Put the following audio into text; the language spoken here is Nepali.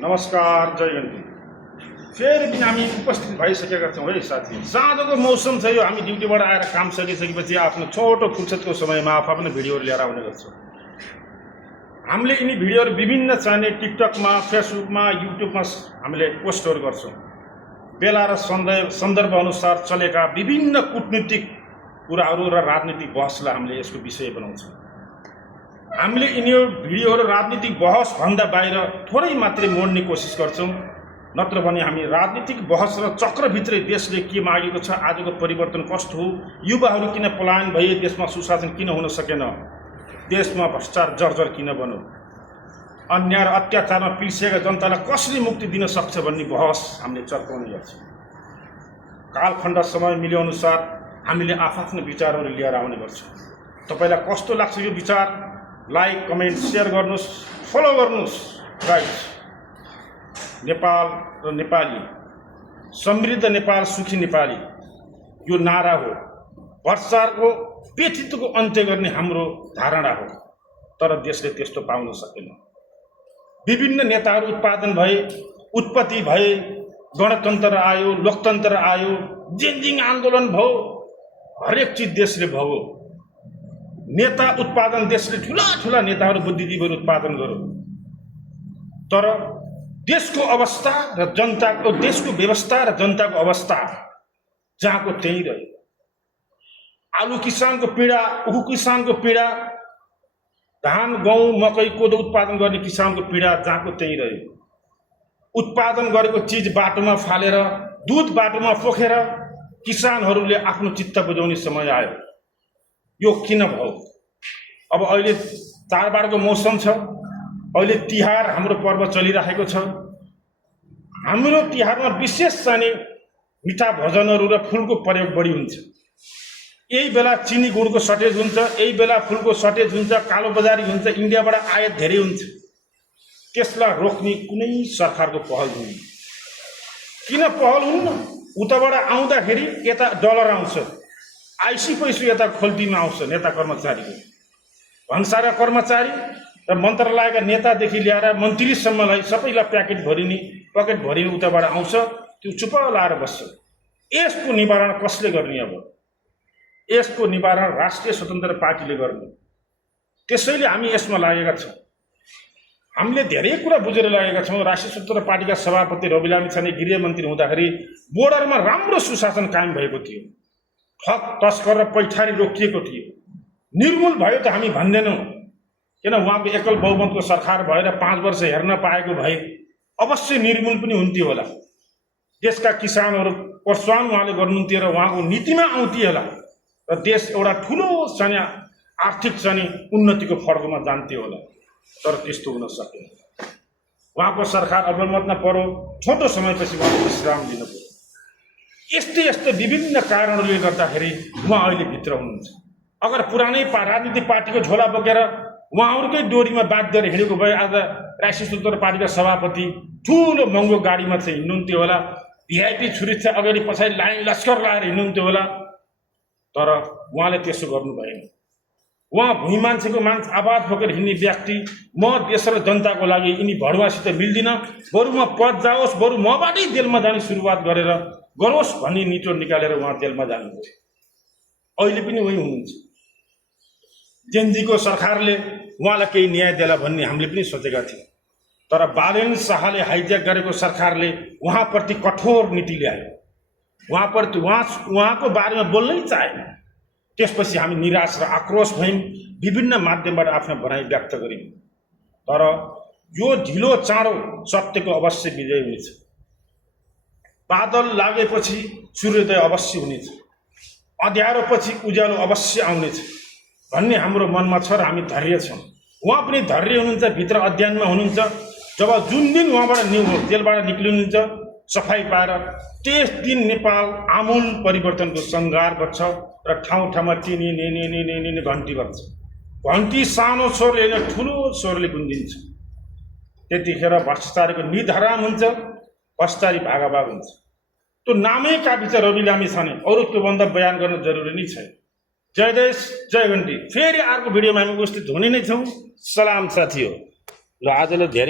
नमस्कार, जय गण्डी। फेरि पनि हामी उपस्थित भइसकेका छौँ है साथी। साँझको मौसम छ यो। हामी ड्युटीबाट आएर काम सकिसकेपछि आफ्नो छोटो फुर्सदको समयमा आफ्नो भिडियोहरू लिएर आउने गर्छौँ। हामीले यिनी भिडियोहरू विभिन्न चाहिने टिकटकमा, फेसबुकमा, युट्युबमा हामीले पोस्टहरू गर्छौँ। बेला र सन्दर्भ अनुसार चलेका विभिन्न कूटनीतिक कुराहरू र राजनीतिक बहसलाई हामीले यसको विषय बनाउँछौँ। हामीले यिनी भिडियोहरू राजनीतिक बहस भन्दा बाहिर थोरै मात्रै मोड्ने कोसिस गर्छौँ। नत्र भने हामी राजनीतिक बहस र चक्रभित्रै देशले के मागेको छ, आजको परिवर्तन कस्तो हो, युवाहरू किन पलायन भए, देशमा सुशासन किन हुन सकेन, देशमा भ्रष्टाचार जर्जर किन बन्यो, अन्याय र अत्याचारमा पिल्सिएका जनतालाई कसरी मुक्ति दिन सक्छ भन्ने बहस हामीले चर्काउने गर्छौँ। कालखण्ड समय मिलेअनुसार हामीले आफ्ना विचारहरू लिएर आउने गर्छौँ। तपाईँलाई कस्तो लाग्छ यो विचार? लाइक, कमेन्ट, सेयर गर्नुहोस्, फलो गर्नुहोस्। राइट। नेपाल र नेपाली, समृद्ध नेपाल, सुखी नेपाली यो नारा हो। भ्रष्टाचारको पेथितको अन्त्य गर्ने हाम्रो धारणा हो। तर देशले त्यस्तो पाउन सकेन। विभिन्न नेताहरू उत्पादन भए, उत्पत्ति भए, गणतन्त्र आयो, लोकतन्त्र आयो, जेन्जिङ आन्दोलन भयो, हरेक चिज देशले भयो। नेता उत्पादन देशले ठुला नेताहरू, बुद्धिजीवीहरू उत्पादन गर्यो। तर देशको अवस्था र जनताको, देशको व्यवस्था र जनताको अवस्था जहाँको त्यही रह्यो। आलु किसानको पीडा, उखु किसानको पीडा, धान, गहुँ, मकै, कोदो उत्पादन गर्ने किसानको पीडा जहाँको त्यही रह्यो। उत्पादन गरेको चिज बाटोमा फालेर, दुध बाटोमा पोखेर किसानहरूले आफ्नो चित्त बुझाउने समय आयो। यो किन भयो? अब अहिले चाडबाडको मौसम छ। अहिले तिहार हाम्रो पर्व चलिरहेको छ। हाम्रो तिहारमा विशेष चाहिँ मिठा भोजनहरू र फुलको प्रयोग बढी हुन्छ। यही बेला चिनी गुडको सर्टेज हुन्छ, यही बेला फुलको सर्टेज हुन्छ, कालो बजारी हुन्छ, इन्डियाबाट आयात धेरै हुन्छ। त्यसलाई रोक्ने कुनै सरकारको पहल हुन्न। किन पहल हुन्न? उताबाट आउँदाखेरि यता डलर आउँछ, आइसी पैसा यता खोल्टीमा आउँछ। नेता कर्मचारीको, भन्सारका कर्मचारी र मन्त्रालयका नेतादेखि लिएर मन्त्रीसम्मलाई सबैलाई पकेट भरिने उताबाट आउँछ। त्यो चुप लाएर बस्छ। यसको निवारण कसले गर्ने? अब यसको निवारण राष्ट्रिय स्वतन्त्र पार्टीले गर्ने। त्यसैले हामी यसमा लागेका छौँ। हामीले धेरै कुरा बुझेर लागेका छौँ। राष्ट्रिय स्वतन्त्र पार्टीका सभापति रविलामी छाने गृहमन्त्री हुँदाखेरि बोर्डरमा राम्रो सुशासन कायम भएको थियो। ठग, तस्कर र पैठारी रोकिएको थियो। निर्मूल भयो त हामी भन्दैनौँ, किन उहाँको एकल बहुमतको सरकार भएर 5 वर्ष हेर्न पाएको भए अवश्य निर्मूल पनि हुन्थ्यो होला। देशका किसानहरू प्रोत्साहन उहाँले गर्नुहुन्थ्यो र उहाँको नीतिमा आउँथ्यो होला र देश एउटा ठुलो चाहिँ आर्थिक चाहिँ उन्नतिको फर्कमा जान्थ्यो होला। तर त्यस्तो हुन सकेन। उहाँको सरकार अवलम्बनमा पर्यो। छोटो समयपछि उहाँले विश्राम लिनु पर्यो। यस्तै विभिन्न कारणहरूले गर्दाखेरि उहाँ अहिले भित्र हुनुहुन्छ। अगर पुरानै राजनीतिक पार्टीको झोला बोकेर उहाँहरूकै डोरीमा बाँधेर हिँडेको भए आज राष्ट्रिय स्वतन्त्र पार्टीका सभापति ठुलो महँगो गाडीमा चाहिँ हिँड्नुहुन्थ्यो होला। भिआइपी सुरक्षा अगाडि पछाडि लाइन लस्कर लाएर हिँड्नुहुन्थ्यो होला। तर उहाँले त्यसो गर्नु भएन। उहाँ भूमि मान्छेको आवाज बोकेर हिँड्ने व्यक्ति, म देश र जनताको लागि यिनी भडुवासित मिल्दिनँ, बरु म पद जाओस्, बरु मबाटै जेलमा जाने सुरुवात गरेर गरोस् भन्ने निचो निकालेर उहाँ जेलमा जानुभयो। अहिले पनि उही हुनुहुन्छ। जेनजीको सरकारले उहाँलाई केही न्याय देला भन्ने हामीले पनि सोचेका थियौँ। तर बालेन शाहले हाइज्याक गरेको सरकारले उहाँप्रति कठोर नीति ल्यायो। उहाँको बारेमा बोल्नै चाहेन। त्यसपछि हामी निराश र आक्रोश भयौँ। विभिन्न माध्यमबाट आफ्नो भनाइ व्यक्त गर्यौँ। तर यो ढिलो चाँडो सत्यको अवश्य विजय हुनेछ। बादल लागेपछि सूर्योदय अवश्य हुनेछ। अँध्यारोपछि उज्यालो अवश्य आउनेछ भन्ने हाम्रो मनमा छ र हामी धैर्य छौँ। उहाँ पनि धैर्य हुनुहुन्छ, भित्र अध्ययनमा हुनुहुन्छ। जब जुन दिन उहाँबाट जेलबाट निक्लिनुहुन्छ सफाई पाएर, त्यस दिन नेपाल आमूल परिवर्तनको सङ्घार गर्छ र ठाउँ ठाउँमा टिनी घन्टी बज्छ। घन्टी सानो स्वरले होइन, ठुलो स्वरले गुन्जिन्छ। त्यतिखेर भ्रष्टाचारीको निधराम हुन्छ, भ्रष्टाचारी भागाभाग हुन्छ। त्यो नामै काफी छ रविलामी छाने। अरू त्योभन्दा बयान गर्न जरुरी नै छैन। जय देश, जय गण्डी। फेरि अर्को भिडियोमा हामी उपस्थित हुने नै छौँ। सलाम साथी हो। ल आजलाई धेरै